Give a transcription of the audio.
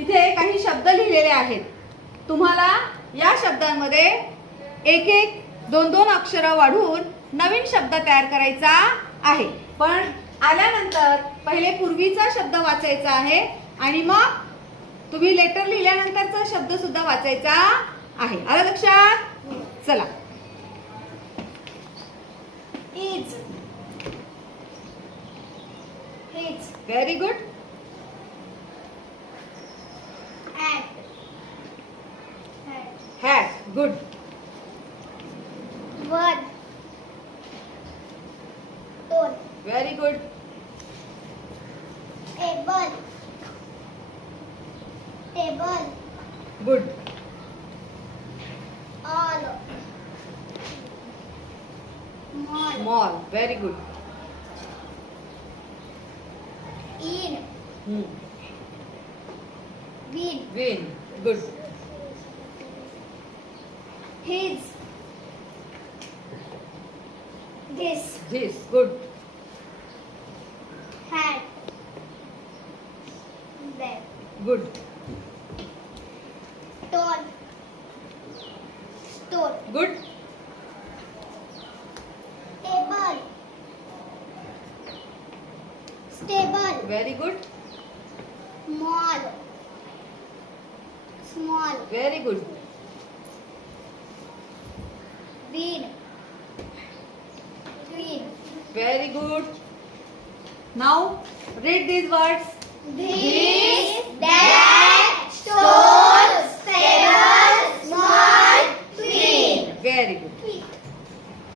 इथे काही शब्द लिहिलेले आहेत. तुम्हाला या शब्दांमध्ये एक एक दोन दोन अक्षरं वाढवून नवीन शब्द तयार करायचा आहे. पण आल्यानंतर पहिले पूर्वीचा शब्द वाचायचा आहे आणि मग तुम्ही लेटर लिहिल्यानंतरचा शब्द सुद्धा वाचायचा आहे. आलं लक्षात? चला. Is. His. Very good. At. Hat. Hat. Good. One. Stone. Very good. Table. Table. Good. All. Mall. Mall. Very good. In. Win. Win. Good. His. This. This. Good. Hat. That. Good. Stone. Stone. Good. Table. Stable. Very good. Mall. Small. Very good. Win. Green. Very good. Now read these words. This, that.